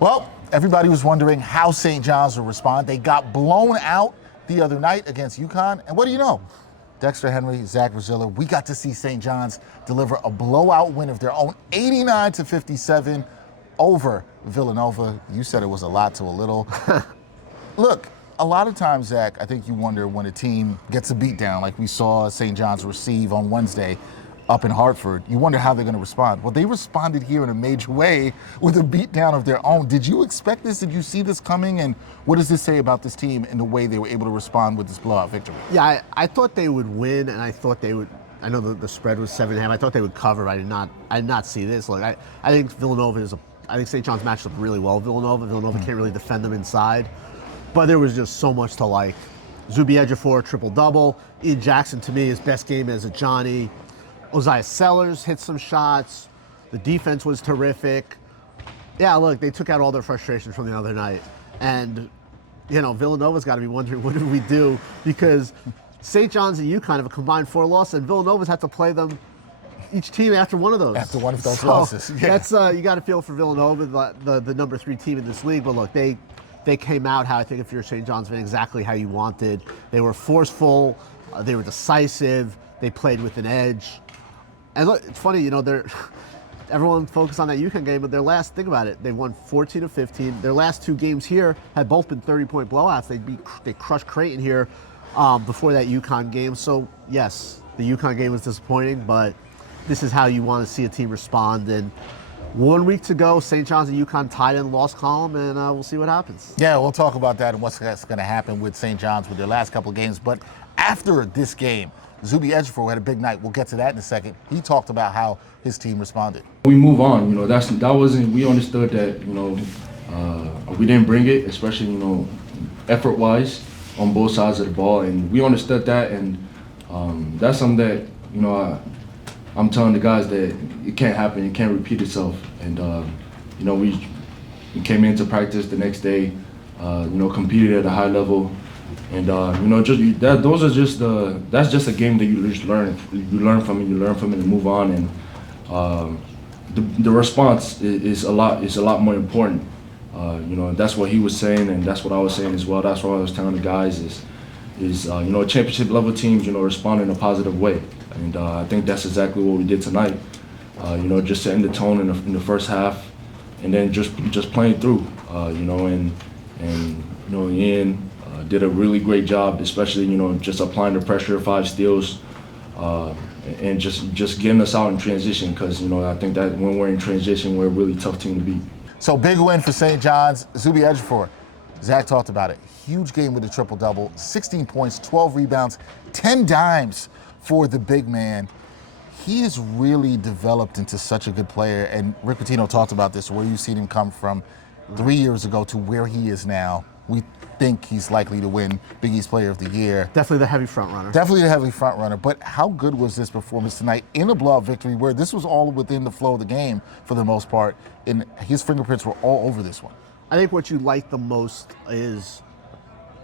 Well, everybody was wondering how St. John's would respond. They got blown out the other night against UConn. And what do you know? Dexter Henry, Zach Braziller, we got to see St. John's deliver a blowout win of their own, 89-57 over Villanova. You said it was a lot to a little. Look, a lot of times, Zach, I think you wonder when a team gets a beatdown like we saw St. John's receive on Wednesday up in Hartford. You wonder how they're going to respond. Well, they responded here in a major way with a beatdown of their own. Did you expect this? Did you see this coming? And what does this say about this team and the way they were able to respond with this blowout victory? Yeah, I thought they would win, and I thought they would. I know the spread was 7.5. I thought they would cover. I did not see this. Look, I think Villanova is I think St. John's matched up really well with Villanova. Villanova can't really defend them inside. But there was just so much to like. Zuby Ejiofor, triple-double. Ian Jackson, to me, his best game as a Johnny. Ozziah Sellers hit some shots. The defense was terrific. Yeah, look, they took out all their frustration from the other night. And, Villanova's got to be wondering, what did we do? Because St. John's and UConn have a combined 4 losses, and Villanova's had to play them, each team after one of those. After one of those losses. Yeah. That's, you got to feel for Villanova, the number 3 team in this league. But look, they came out how I think if you're a St. John's fan, exactly how you wanted. They were forceful. They were decisive. They played with an edge. And look, it's funny, everyone focused on that UConn game, but think about it, they won 14 of 15. Their last 2 games here had both been 30-point blowouts. They crushed Creighton here before that UConn game. So, yes, the UConn game was disappointing, but this is how you want to see a team respond. And 1 week to go, St. John's and UConn tied in the loss column, and we'll see what happens. Yeah, we'll talk about that and what's going to happen with St. John's with their last couple of games. But after this game, Zuby Ejiofor had a big night. We'll get to that in a second. He talked about how his team responded. We move on. That wasn't. We understood that. We didn't bring it, especially effort-wise on both sides of the ball, and we understood that. And that's something that I'm telling the guys that it can't happen. It can't repeat itself. And we came into practice the next day. Competed at a high level. And that's just a game that you just learn. You learn from it, and move on. And the response is a lot more important. That's what he was saying, and that's what I was saying as well. That's what I was telling the guys is championship level teams respond in a positive way. And I think that's exactly what we did tonight. Just setting the tone in the first half, and then just playing through. Ian did a really great job, especially just applying the pressure, 5 steals, and just getting us out in transition. Because I think that when we're in transition, we're a really tough team to beat. So big win for St. John's. Zuby Ejiofor, Zach talked about it. Huge game with a triple-double, 16 points, 12 rebounds, 10 dimes for the big man. He has really developed into such a good player, and Rick Pitino talked about this, where you've seen him come from 3 years ago to where he is now. We think he's likely to win Big East Player of the Year. Definitely the heavy front runner. Definitely the heavy front runner. But how good was this performance tonight in a blowout victory where this was all within the flow of the game for the most part, and his fingerprints were all over this one? I think what you like the most is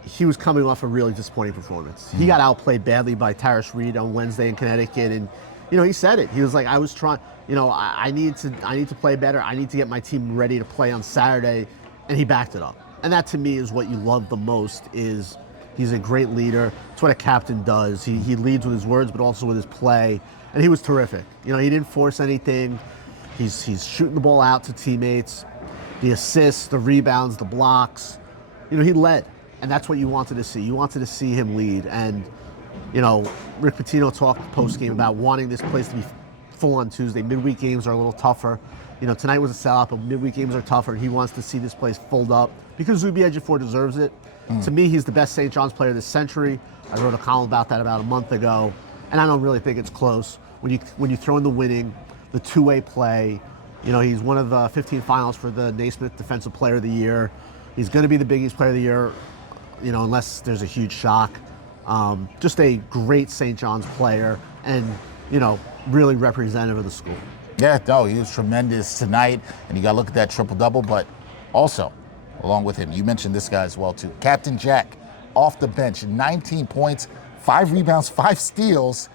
he was coming off a really disappointing performance. He got outplayed badly by Tarish Reed on Wednesday in Connecticut, and he said it. He was like, I was trying, I need to play better. I need to get my team ready to play on Saturday, and he backed it up. And that to me is what you love the most. Is he's a great leader. It's what a captain does. He leads with his words, but also with his play. And he was terrific. He didn't force anything. He's shooting the ball out to teammates. The assists, the rebounds, the blocks. He led. And that's what you wanted to see. You wanted to see him lead. And, Rick Pitino talked post-game about wanting this place to be full on Tuesday. Midweek games are a little tougher. Tonight was a sellout, but midweek games are tougher. He wants to see this place filled up because Zuby Ejiofor deserves it. To me, he's the best St. John's player this century. I wrote a column about that about a month ago, and I don't really think it's close. When you throw in the winning, the two-way play, he's one of the 15 finalists for the Naismith Defensive Player of the Year. He's going to be the Big East Player of the Year, unless there's a huge shock. Just a great St. John's player, and really representative of the school. Yeah, no, he was tremendous tonight, and you got to look at that triple-double, but also, along with him, you mentioned this guy as well, too. Captain Jack, off the bench, 19 points, 5 rebounds, 5 steals.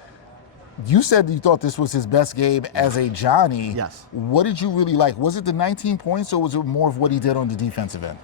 You said you thought this was his best game as a Johnny. Yes. What did you really like? Was it the 19 points, or was it more of what he did on the defensive end?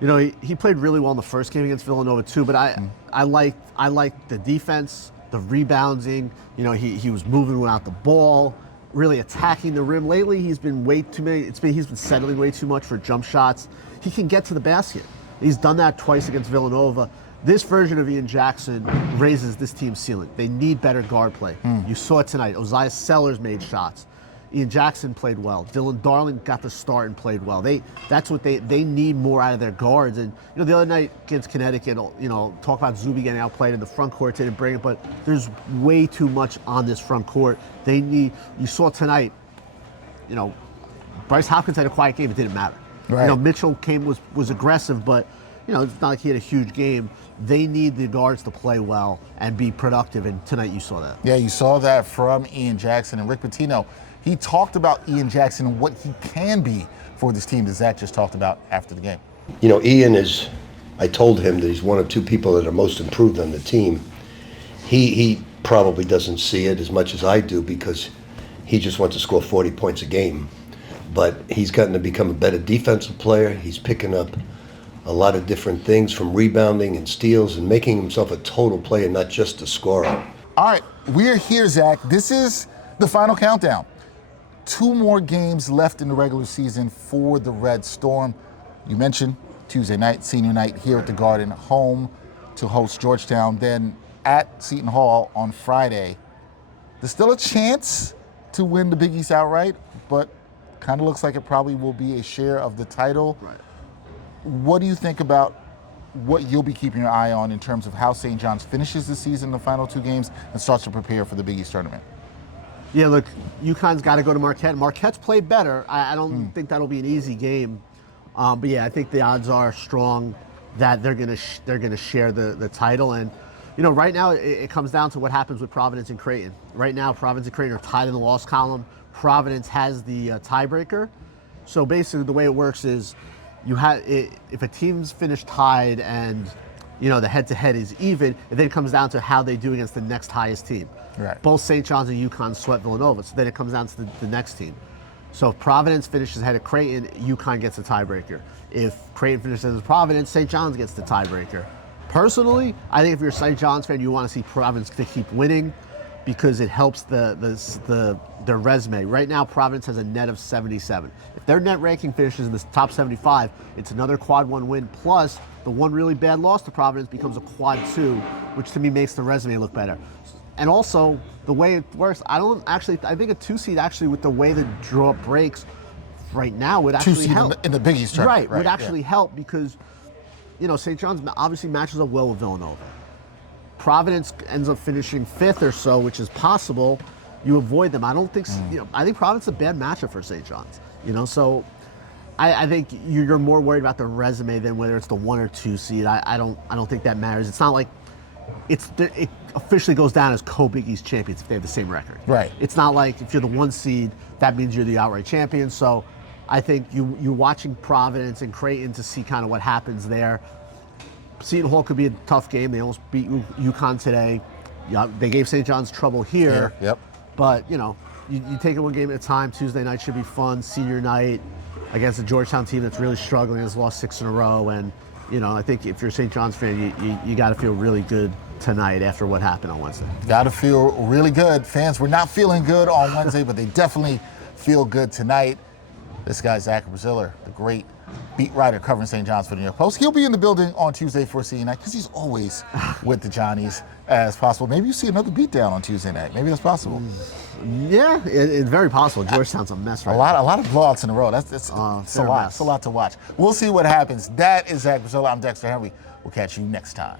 You know, he played really well in the first game against Villanova too, but I liked the defense, the rebounding. You know, he was moving without the ball, really attacking the rim. Lately, he's been way too many. He's been settling way too much for jump shots. He can get to the basket. He's done that twice against Villanova. This version of Ian Jackson raises this team's ceiling. They need better guard play. You saw it tonight. Ozias Sellers made shots. Ian Jackson played well. Dylan Darling got the start and played well. That's what they need more out of their guards. And you know, the other night against Connecticut, you know, talk about Zuby getting outplayed in the front court, didn't bring it, but there's way too much on this front court. You saw tonight, you know, Bryce Hopkins had a quiet game. It didn't matter. Right. You know, Mitchell was aggressive, but you know, it's not like he had a huge game. They need the guards to play well and be productive, and tonight you saw that. Yeah, you saw that from Ian Jackson. And Rick Pitino, he talked about Ian Jackson and what he can be for this team that Zach just talked about after the game. You know, Ian is, I told him that he's one of two people that are most improved on the team. He probably doesn't see it as much as I do because he just wants to score 40 points a game. But he's gotten to become a better defensive player. He's picking up a lot of different things from rebounding and steals and making himself a total player, not just a scorer. All right, we're here, Zach. This is the final countdown. 2 more games left in the regular season for the Red Storm. You mentioned Tuesday night, senior night here at the Garden, home to host Georgetown, then at Seton Hall on Friday. There's still a chance to win the Big East outright, but kind of looks like it probably will be a share of the title. Right. What do you think about what you'll be keeping your eye on in terms of how St. John's finishes the season, the final 2 games, and starts to prepare for the Big East tournament? Yeah, look, UConn's got to go to Marquette. Marquette's played better. I don't think that'll be an easy game, but yeah, I think the odds are strong that they're gonna share the title. And you know, right now it comes down to what happens with Providence and Creighton. Right now, Providence and Creighton are tied in the loss column. Providence has the tiebreaker. So basically, the way it works is if a team's finished tied and you know the head-to-head is even, it then comes down to how they do against the next highest team. Right. Both St. John's and UConn swept Villanova, so then it comes down to the next team. So if Providence finishes ahead of Creighton, UConn gets the tiebreaker. If Creighton finishes ahead of Providence, St. John's gets the tiebreaker. Personally, I think if you're a St. John's fan, you want to see Providence to keep winning because it helps their resume. Right now, Providence has a net of 77. If their net ranking finishes in the top 75, it's another quad 1 win, plus the one really bad loss to Providence becomes a quad 2, which to me makes the resume look better. And also, the way it works, I think a 2 seed actually with the way the draw breaks right now would actually 2 seed help. in the Big East tournament. Right, would actually help because, you know, St. John's obviously matches up well with Villanova. Providence ends up finishing 5th or so, which is possible. You avoid them. I don't think, you know, I think Providence is a bad matchup for St. John's, you know, so I think you're more worried about the resume than whether it's the 1 or 2 seed. I don't think that matters. It's not like it officially goes down as co-Big East champions if they have the same record. Right. It's not like if you're the 1 seed, that means you're the outright champion. So I think you're watching Providence and Creighton to see kind of what happens there. Seton Hall could be a tough game. They almost beat UConn today. They gave St. John's trouble here. Yep. But, you know, you take it one game at a time. Tuesday night should be fun. Senior night against a Georgetown team that's really struggling, has lost 6 in a row. And, you know, I think if you're a St. John's fan, you got to feel really good tonight after what happened on Wednesday. Got to feel really good. Fans were not feeling good on Wednesday, but they definitely feel good tonight. This guy, Zach Braziller, the great beat writer covering St. John's for the New York Post. He'll be in the building on Tuesday for senior night because he's always with the Johnnies as possible. Maybe you see another beatdown on Tuesday night. Maybe that's possible. Yeah, it's very possible. Georgetown's a mess right now. A lot of blowouts in a row. It's a lot. It's a lot to watch. We'll see what happens. That is Zach Braziller. I'm Dexter Henry. We'll catch you next time.